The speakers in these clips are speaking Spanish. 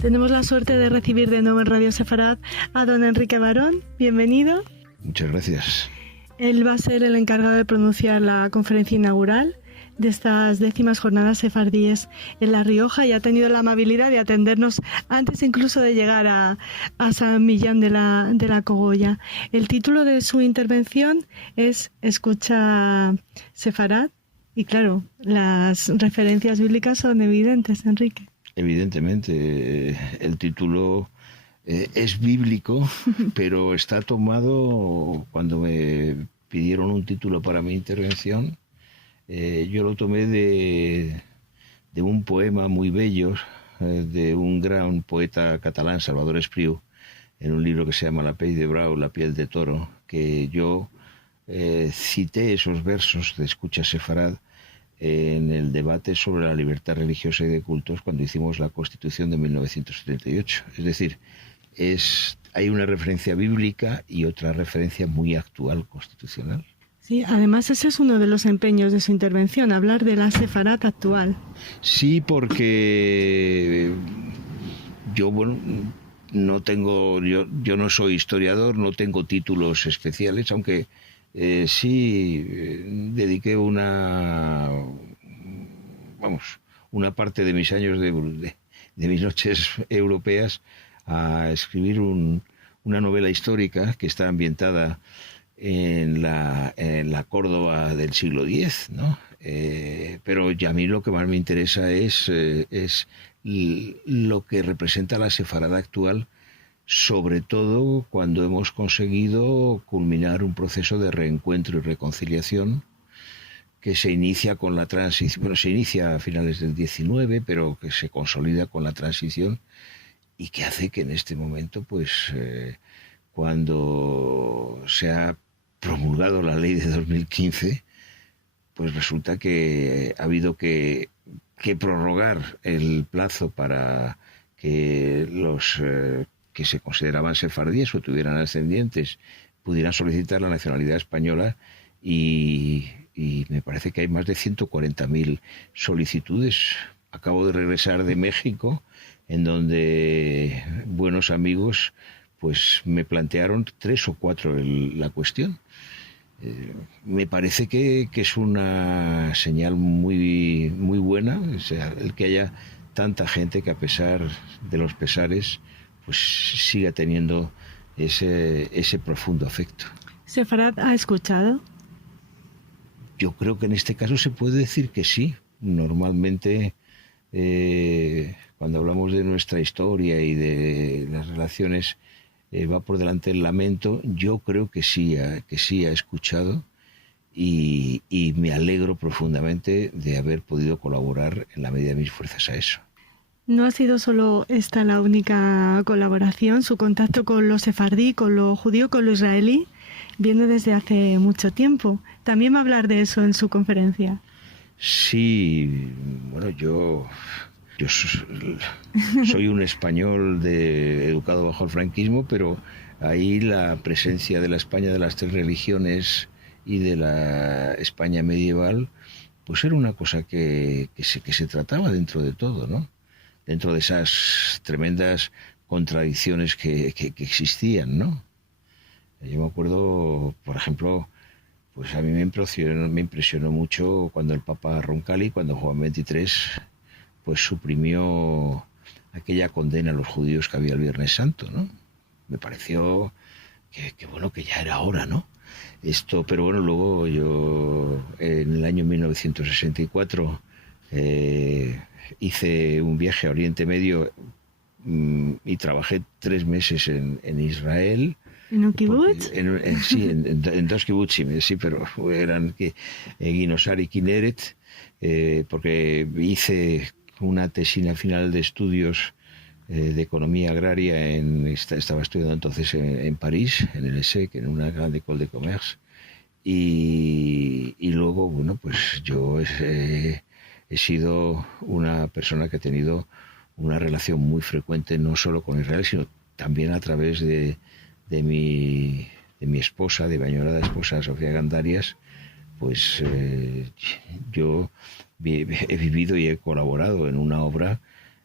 Tenemos la suerte de recibir de nuevo en Radio Sefarad a don Enrique Barón. Bienvenido. Muchas gracias. Él va a ser el encargado de pronunciar la conferencia inaugural de estas 10º jornadas sefardíes en La Rioja y ha tenido la amabilidad de atendernos antes incluso de llegar a San Millán de la Cogolla. El título de su intervención es Escucha Sefarad y claro, las referencias bíblicas son evidentes, Enrique. Evidentemente, el título es bíblico, pero está tomado, cuando me pidieron un título para mi intervención, yo lo tomé de un poema muy bello de un gran poeta catalán, Salvador Espriu, en un libro que se llama La pell de brau, la piel de toro, que yo cité esos versos de Escucha Sefarad en el debate sobre la libertad religiosa y de cultos cuando hicimos la Constitución de 1978. Es decir, hay una referencia bíblica y otra referencia muy actual constitucional. Sí, además ese es uno de los empeños de su intervención, hablar de la Sefarad actual. Sí, porque yo, yo no soy historiador, no tengo títulos especiales, aunque sí dediqué una parte de mis años de mis noches europeas a escribir una novela histórica que está ambientada en la Córdoba del siglo X, ¿no? Pero ya a mí lo que más me interesa es lo que representa la Sefarad actual, sobre todo cuando hemos conseguido culminar un proceso de reencuentro y reconciliación que se inicia con la transición, se inicia a finales del 19, pero que se consolida con la transición y que hace que en este momento, cuando se ha promulgado la ley de 2015, pues resulta que ha habido que prorrogar el plazo para que los que se consideraban sefardíes o tuvieran ascendientes pudieran solicitar la nacionalidad española y me parece que hay más de 140.000 solicitudes. Acabo de regresar de México, en donde buenos amigos pues me plantearon 3 o 4 la cuestión. Me parece que es una señal muy, muy buena, o sea, el que haya tanta gente que a pesar de los pesares pues siga teniendo ese profundo afecto. ¿Sefarad ha escuchado? Yo creo que en este caso se puede decir que sí. Normalmente cuando hablamos de nuestra historia y de las relaciones va por delante el lamento. Yo creo que sí ha escuchado y me alegro profundamente de haber podido colaborar en la medida de mis fuerzas a eso. No ha sido solo esta la única colaboración, su contacto con lo sefardí, con lo judío, con lo israelí, viene desde hace mucho tiempo. También va a hablar de eso en su conferencia. Sí, bueno, yo soy un español educado bajo el franquismo, pero ahí la presencia de la España de las 3 religiones y de la España medieval, pues era una cosa que se trataba dentro de todo, ¿no? Dentro de esas tremendas contradicciones que existían, ¿no? Yo me acuerdo, por ejemplo, pues a mí me impresionó mucho cuando el Papa Roncalli, cuando Juan XXIII, pues suprimió aquella condena a los judíos que había el Viernes Santo, ¿no? Me pareció que bueno, que ya era hora, ¿no? Pero bueno, luego yo en el año 1964 hice un viaje a Oriente Medio y trabajé 3 meses en Israel. ¿En un kibutz? Sí, en 2 kibutzim, sí, pero eran Ginosar y Kineret, porque hice una tesina final de estudios de economía agraria, estaba estudiando entonces en París, en el ESSEC, en una grande école de commerce, y luego, bueno, pues yo he sido una persona que ha tenido una relación muy frecuente no solo con Israel, sino también a través de mi esposa, de mi añorada esposa Sofía Gandarias, pues yo he vivido y he colaborado en una obra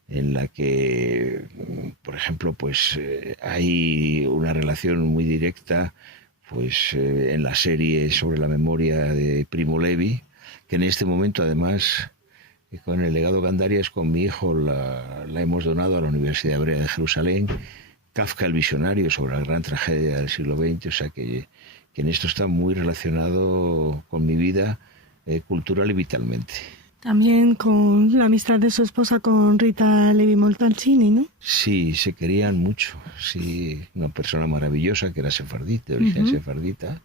en la que, por ejemplo, pues hay una relación muy directa, pues en la serie sobre la memoria de Primo Levi, que en este momento además con el legado Gandarias con mi hijo la hemos donado a la Universidad Hebrea de Jerusalén. Kafka el visionario sobre la gran tragedia del siglo XX, o sea que en esto está muy relacionado con mi vida cultural y vitalmente. También con la amistad de su esposa con Rita Levi Montalcini, ¿no? Sí, se querían mucho. Sí, una persona maravillosa que era sefardí, de origen sefardita,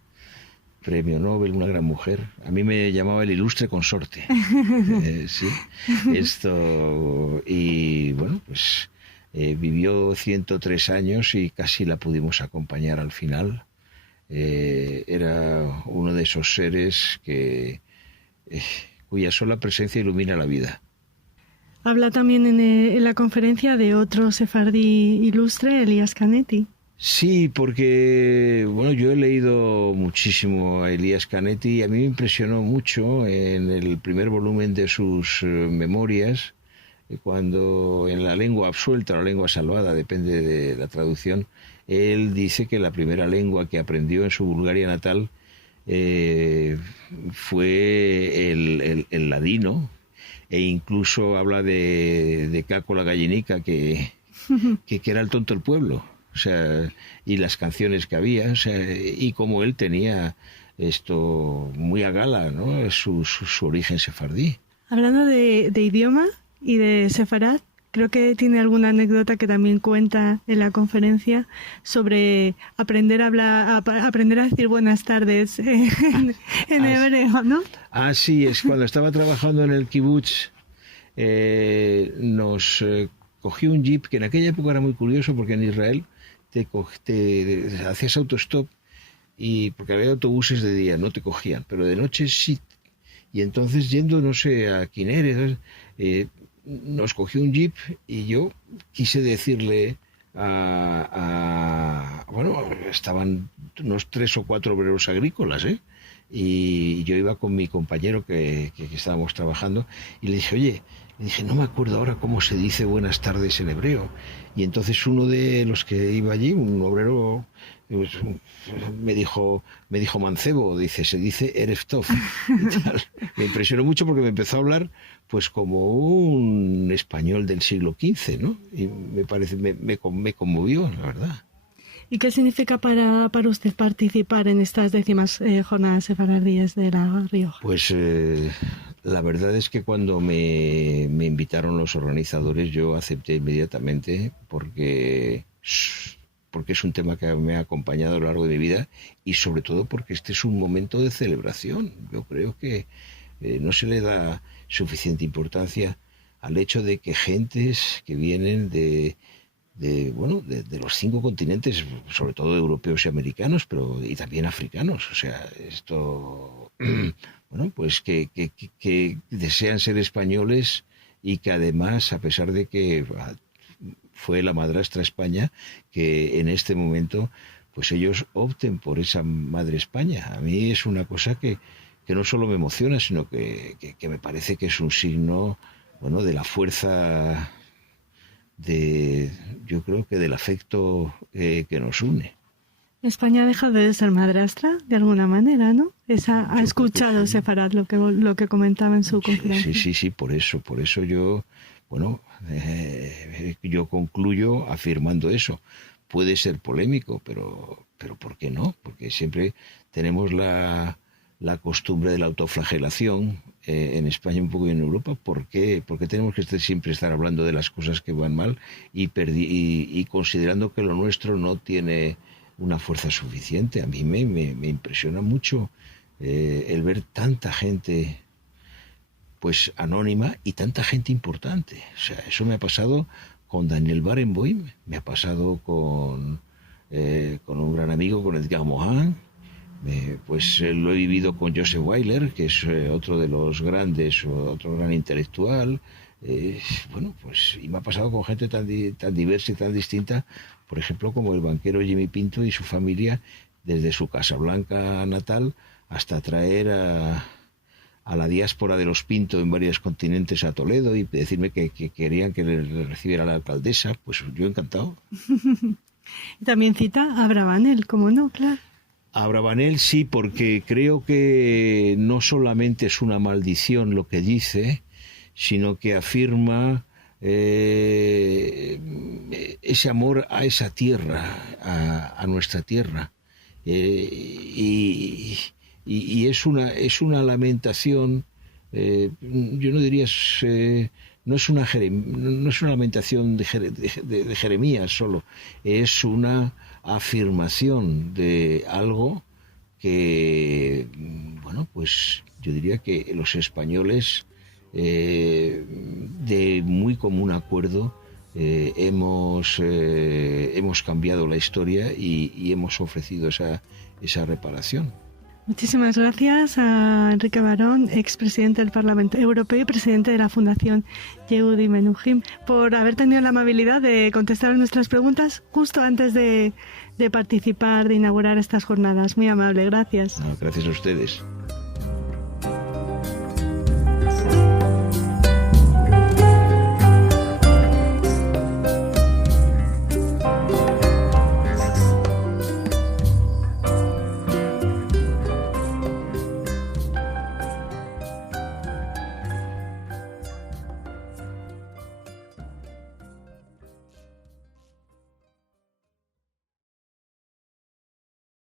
premio Nobel, una gran mujer. A mí me llamaba el ilustre consorte. Sí, esto. Y bueno, pues vivió 103 años y casi la pudimos acompañar al final. Era uno de esos seres cuya sola presencia ilumina la vida. Habla también en la conferencia de otro sefardí ilustre, Elías Canetti. Sí, porque bueno, yo he leído muchísimo a Elías Canetti y a mí me impresionó mucho en el primer volumen de sus memorias, cuando en la lengua absuelta o la lengua salvada, depende de la traducción, él dice que la primera lengua que aprendió en su Bulgaria natal fue el ladino, e incluso habla de Caco la gallinica, que era el tonto del pueblo, o sea, y las canciones que había, o sea, y como él tenía esto muy a gala, ¿no? Su origen sefardí. Hablando de idioma y de sefarad, creo que tiene alguna anécdota que también cuenta en la conferencia sobre aprender a hablar, aprender a decir buenas tardes en hebreo, ¿no? Ah, sí, es cuando estaba trabajando en el kibutz, nos cogió un jeep, que en aquella época era muy curioso porque en Israel te hacías autostop, y porque había autobuses de día, no te cogían, pero de noche sí. Y entonces, yendo, no sé, a Kineret, nos cogió un jeep y yo quise decirle bueno, estaban unos 3 o 4 obreros agrícolas, y yo iba con mi compañero que estábamos trabajando, y le dije, oye, no me acuerdo ahora cómo se dice buenas tardes en hebreo. Y entonces uno de los que iba allí, un obrero, pues, me dijo mancebo, se dice Erev Tov. Me impresionó mucho porque me empezó a hablar pues como un español del siglo XV, ¿no? Y me conmovió, la verdad. ¿Y qué significa para usted participar en estas 10ª jornadas sefardíes de La Rioja? Pues la verdad es que cuando me invitaron los organizadores, yo acepté inmediatamente porque es un tema que me ha acompañado a lo largo de mi vida, y sobre todo porque este es un momento de celebración. Yo creo que no se le da suficiente importancia al hecho de que gentes que vienen de los 5 continentes, sobre todo europeos y americanos, pero y también africanos, o sea, esto, bueno, pues que desean ser españoles, y que además, a pesar de que fue la madrastra España, que en este momento pues ellos opten por esa madre España. A mí es una cosa que no solo me emociona, sino que me parece que es un signo, bueno, de la fuerza, yo creo que del afecto que nos une. España ha dejado de ser madrastra, de alguna manera, ¿no? Ha escuchado Sefarad lo que comentaba en su conferencia. Sí, por eso yo, bueno, yo concluyo afirmando eso. Puede ser polémico, pero ¿por qué no? Porque siempre tenemos la costumbre de la autoflagelación, en España un poco y en Europa. ¿Por qué tenemos que siempre estar hablando de las cosas que van mal y considerando que lo nuestro no tiene una fuerza suficiente? A mí me impresiona mucho el ver tanta gente pues anónima y tanta gente importante. O sea, eso me ha pasado con Daniel Barenboim, me ha pasado con un gran amigo, con Edgar Morin. Pues lo he vivido con Joseph Weiler, que es otro de los grandes, otro gran intelectual. Bueno, pues y me ha pasado con gente tan diversa y tan distinta, por ejemplo, como el banquero Jimmy Pinto y su familia, desde su Casablanca natal hasta traer a la diáspora de los Pinto en varios continentes a Toledo y decirme que querían que le recibiera la alcaldesa, pues yo encantado. También cita a Abravanel, ¿cómo no? Claro. A Abravanel sí, porque creo que no solamente es una maldición lo que dice, sino que afirma ese amor a esa tierra, a nuestra tierra. Y es una lamentación, yo no diría, no es una lamentación de Jeremías solo, es una afirmación de algo que, bueno, pues yo diría que los españoles de muy común acuerdo hemos cambiado la historia y hemos ofrecido esa reparación. Muchísimas gracias a Enrique Barón, expresidente del Parlamento Europeo y presidente de la Fundación Yehudi Menuhin, por haber tenido la amabilidad de contestar a nuestras preguntas justo antes de participar, de inaugurar estas jornadas. Muy amable, gracias. No, gracias a ustedes.